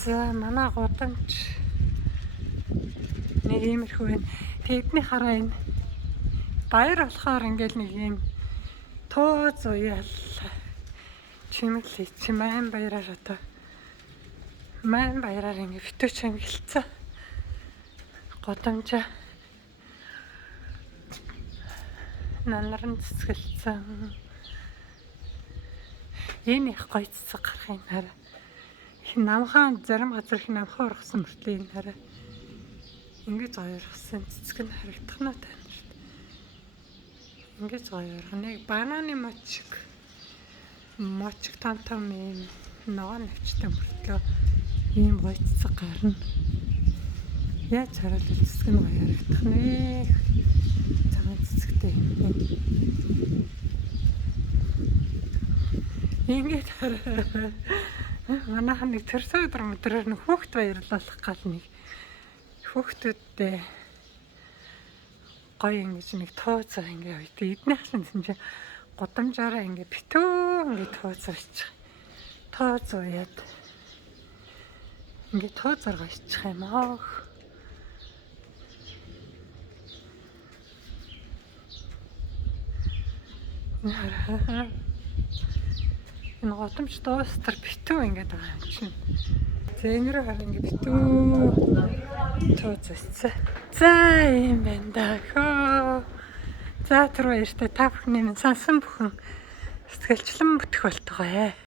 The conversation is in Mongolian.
За манай гудамж нэг иймэрхүү байна. Тэдний хараа энэ баяр болохоор ингээл нэг юм тууз уяал чимэглээ чи маань баяраар одоо маань баяраар ингээ битүү чимгэлцээ гудамжаа нанарн цэцгэлцэн энэ их гоё цэцэг гарах юм хараа. Намхан зарим газар их намхан ургасан мөртлөө энэ хараа. Ингэж гоё ургасан цэцэг нь харагдах нь тань шүү дээ. Ингэж гоё ургана. Нэг бананы мочиг том юм ногоо навчтай мөртлөө ийм гоё цэцэг гарна. Яаж хараал цэцэг нь гоё харагдах нэ. Цагаан цэцэгтэй юм. Ингэж хараа. Манайхан нэг төрсөн өдрөөр нэг хүүхд баярлуулах гал нэг хүүхдүүдтэй гоё ингэж нэг тууцаа ингээ үйт эднийх шин чинь гудамжаараа ингээ битүү ингээ тууцаа ичих. Тууц уяад ингээ тууцаар гойчих юм аа. Энэ гудамж дуустар битүү ингээд байгаа юм чинь. Зэнгэрээ хараа ингээд битүү тууцсан. За юм байна да хөө. За тэр баяртай та бүхний сонсон бүхэн сэтгэлчлэн бүтэх болтугай.